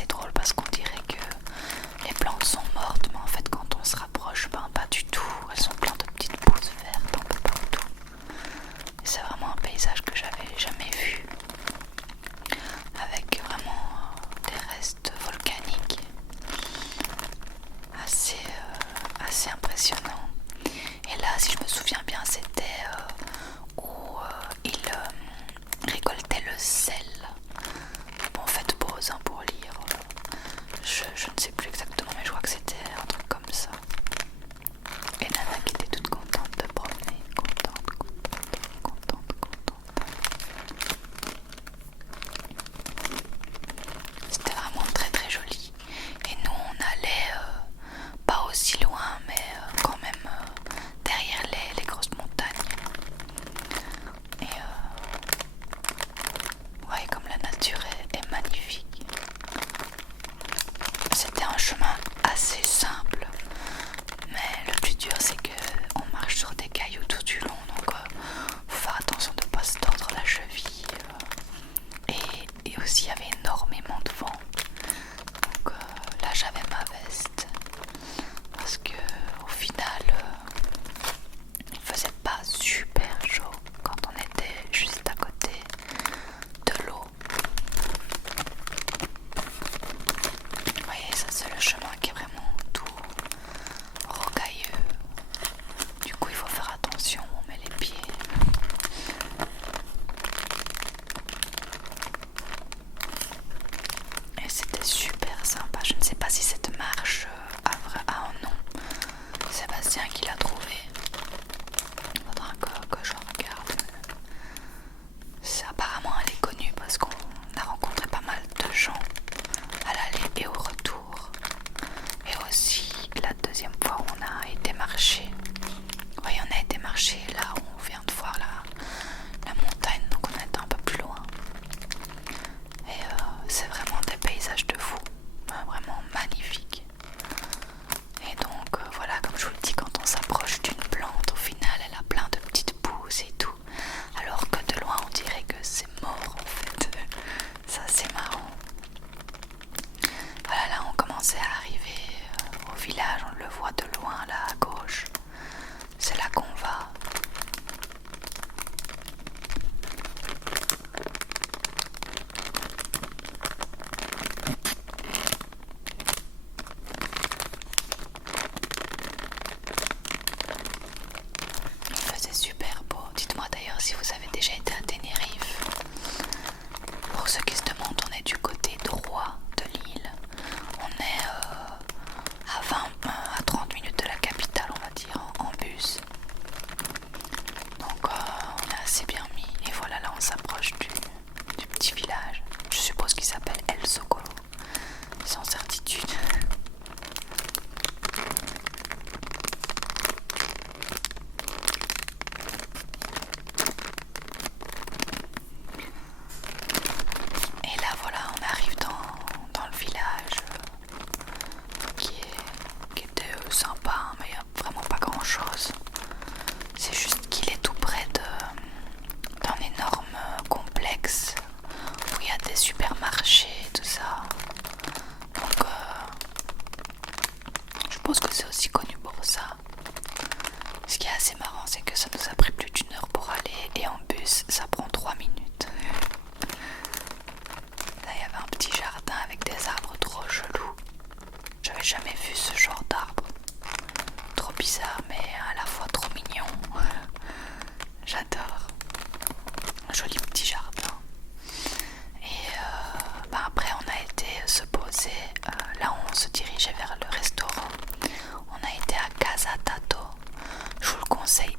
assez drôle parce qu'on dirait que les plantes sont mortes, mais en fait quand on se rapproche, pas du tout. Elles sont pleines de petites pousses vertes un peu partout. Et c'est vraiment un paysage que j'avais jamais vu, avec vraiment des restes volcaniques assez impressionnants. Et là, si je me souviens bien, c'était où ils récoltaient le sel. Bon, faites pause pour lire. Je ne sais plus exactement, mais je crois que c'était un truc comme ça. Et Nana qui était toute contente de promener, contente. C'était vraiment très très joli. Et nous on allait pas aussi loin, mais quand même derrière les grosses montagnes. Et ouais, comme la nature est magnifique. C'était un chemin assez simple, mais le plus dur c'est que on marche sur des cailloux tout du long, donc faut faire attention de ne pas se tordre la cheville. Et aussi il y avait énormément de vent, donc là j'avais ma veste parce que au final il faisait pas super chaud quand on était juste à côté de l'eau. Vous voyez, ça c'est le chemin qui est vraiment tout rocailleux. Du coup il faut faire attention où on met les pieds. Et c'était super sympa. Je ne sais pas si cette marche a un nom. Sébastien qui l'a trouvé. Il faudra que je regarde. Apparemment elle est connue parce qu'on a rencontré pas mal de gens à l'aller et au retour. Et aussi la deuxième fois où on a été marcher. Oui, on a été marcher là où on vient de voir la montagne, donc on était un peu plus loin. Et c'est vraiment des paysages de fou, vraiment magnifiques. Et donc voilà, comme je vous le dis, quand on s'approche d'une plante, au final elle a plein de petites pousses et tout, alors que de loin on dirait que c'est mort en fait. Ça c'est marrant. Voilà, là on commençait à arriver au village, on le voit de loin là à gauche. C'est là qu'on va. Il faisait super beau. Dites-moi d'ailleurs si vous avez déjà été à Tenerife. Pour ceux qui se demandent, on est du côté droit de l'île. On est à 20 à 30 minutes de la capitale, on va dire, en bus. Donc on est assez bien mis. Et voilà, là on s'approche du petit village. Je suppose qu'il s'appelle El Socolo, sans certitude. Et là voilà, on arrive dans le village qui était sympa, hein, mais il n'y a vraiment pas grand chose. C'est juste qu'il est tout près d'un énorme complexe où il y a des supermarchés et tout ça. Donc je pense que c'est aussi connu pour ça. Ce qui est assez marrant, c'est que ça nous a pris plus d'1 heure pour aller, et en bus ça prend 3 minutes. Là il y avait un petit jardin avec des arbres trop chelous. J'avais jamais vu ce genre d'arbre. Trop bizarre mais à la fois trop mignon. J'adore. Un joli petit jardin. Et après on a été se poser. Là on se dirigeait vers le restaurant. On a été à Casa Tato. Je vous le conseille